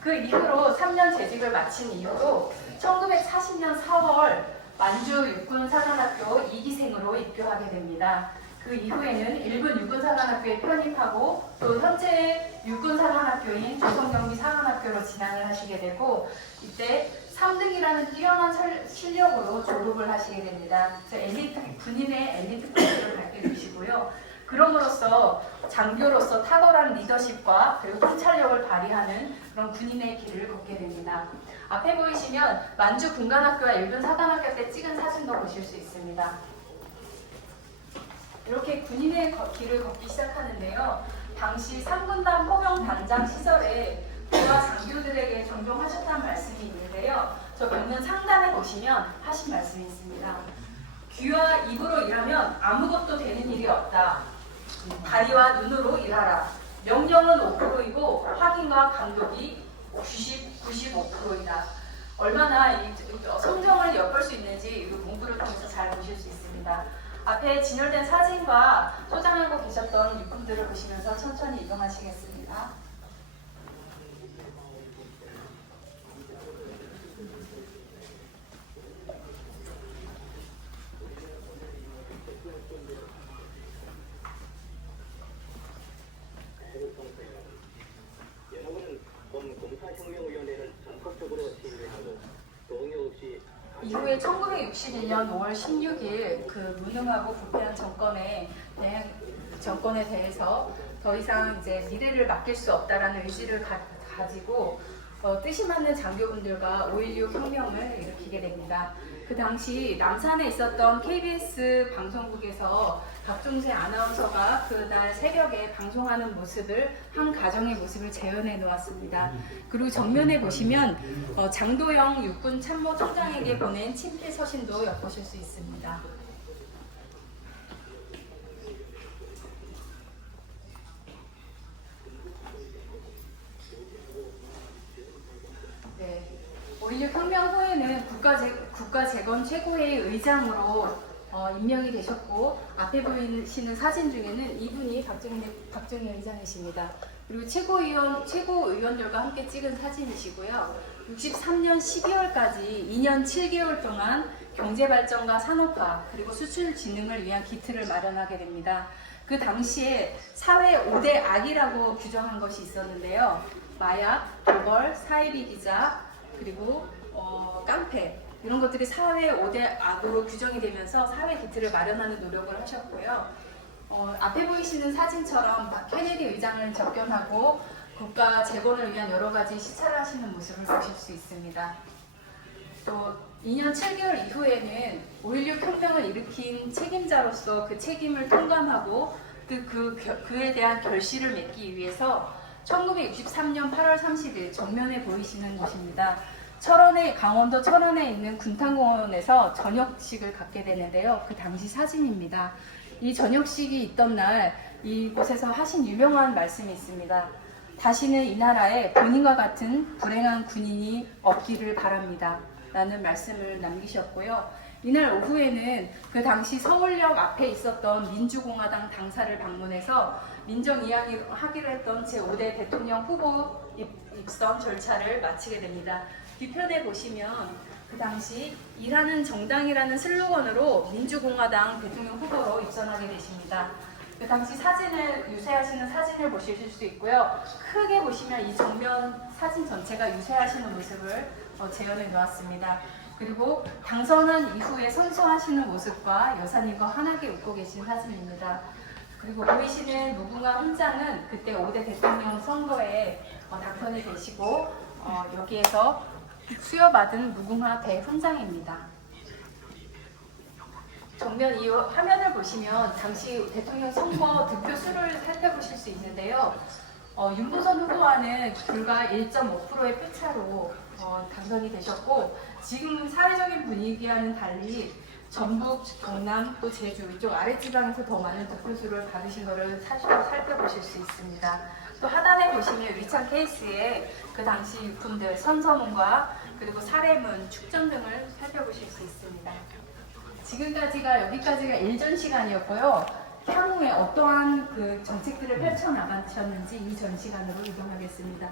그 이후로 3년 재직을 마친 이후로 1940년 4월 만주 육군사관학교 2기생으로 입교하게 됩니다. 그 이후에는 일본 육군사관학교에 편입하고 또 현재 육군사관학교인 조선경비사관학교로 진학을 하시게 되고 이때 3등이라는 뛰어난 실력으로 졸업을 하시게 됩니다. 군인의 엘리트 코스를 갖게 되시고요. 그럼으로써 장교로서 탁월한 리더십과 그리고 통찰력을 발휘하는 그런 군인의 길을 걷게 됩니다. 앞에 보이시면 만주 군관학교와 일본 사관학교 때 찍은 사진도 보실 수 있습니다. 이렇게 군인의 길을 걷기 시작하는데요. 당시 3군단 포병단장 시절에 부하 장교들에게 종종 하셨다는 말씀이 있는데요. 저 벽면 상단에 보시면 하신 말씀이 있습니다. 귀와 입으로 일하면 아무것도 되는 일이 없다. 다리와 눈으로 일하라. 명령은 5%이고 확인과 감독이 95%이다. 얼마나 이 성정을 엿볼 수 있는지 이 문구를 통해서 잘 보실 수 있습니다. 앞에 진열된 사진과 소장하고 계셨던 유품들을 보시면서 천천히 이동하시겠습니다. 이후에 1961년 5월 16일 그 무능하고 부패한 정권에 대해서 더 이상 이제 미래를 맡길 수 없다라는 의지를 가지고 뜻이 맞는 장교분들과 5.16 혁명을 일으키게 됩니다. 그 당시 남산에 있었던 KBS 방송국에서 박종세 아나운서가 그날 새벽에 방송하는 모습을 한 가정의 모습을 재현해 놓았습니다. 그리고 정면에 보시면 장도영 육군 참모총장에게 보낸 친필 서신도 엿보실 수 있습니다. 네, 5.16 혁명 후에는 국가재건 최고회의 의장으로 임명이 되셨고 앞에 보이시는 사진 중에는 이분이 박정희 의장이십니다. 그리고 최고의원들과 함께 찍은 사진이시고요. 63년 12월까지 2년 7개월 동안 경제발전과 산업화 그리고 수출 진흥을 위한 기틀을 마련하게 됩니다. 그 당시에 사회 5대 악이라고 규정한 것이 있었는데요. 마약, 도벌, 사이비 기자, 그리고 깡패 이런 것들이 사회 5대 악으로 규정이 되면서 사회 기틀을 마련하는 노력을 하셨고요. 앞에 보이시는 사진처럼 케네디 의장을 접견하고 국가 재건을 위한 여러 가지 시찰을 하시는 모습을 보실 수 있습니다. 또 2년 7개월 이후에는 5.16 혁명을 일으킨 책임자로서 그 책임을 통감하고 그에 대한 결실을 맺기 위해서 1963년 8월 30일 정면에 보이시는 곳입니다. 강원도 철원에 있는 군탄공원에서 저녁식을 갖게 되는데요. 그 당시 사진입니다. 이 저녁식이 있던 날 이곳에서 하신 유명한 말씀이 있습니다. 다시는 이 나라에 본인과 같은 불행한 군인이 없기를 바랍니다. 라는 말씀을 남기셨고요. 이날 오후에는 그 당시 서울역 앞에 있었던 민주공화당 당사를 방문해서 민정 이야기를 하기로 했던 제5대 대통령 후보 입선 절차를 마치게 됩니다. 뒤편에 보시면 그 당시 일하는 정당이라는 슬로건으로 민주공화당 대통령 후보로 입선하게 되십니다. 그 당시 사진을 유세하시는 사진을 보실 수 있고요. 크게 보시면 이 정면 사진 전체가 유세하시는 모습을 재현해 놓았습니다. 그리고 당선한 이후에 선수하시는 모습과 여사님과 환하게 웃고 계신 사진입니다. 그리고 보이시는 무궁화 훈장은 그때 5대 대통령 선거에 당선이 되시고 여기에서 수여받은 무궁화 대훈장입니다. 정면 이 화면을 보시면 당시 대통령 선거 득표 수를 살펴보실 수 있는데요. 윤보선 후보와는 불과 1.5%의 표차로 당선이 되셨고 지금 사회적인 분위기와는 달리 전북, 경남, 또 제주 이쪽 아랫지방에서 더 많은 득표수를 받으신 것을 살펴보실 수 있습니다. 또 하단에 보시면 위창 케이스에 그 당시 유품들, 선서문과 그리고 사례문, 축전 등을 살펴보실 수 있습니다. 여기까지가 일전 시간이었고요. 향후에 어떠한 그 정책들을 펼쳐나가셨는지 이 전 시간으로 이동하겠습니다.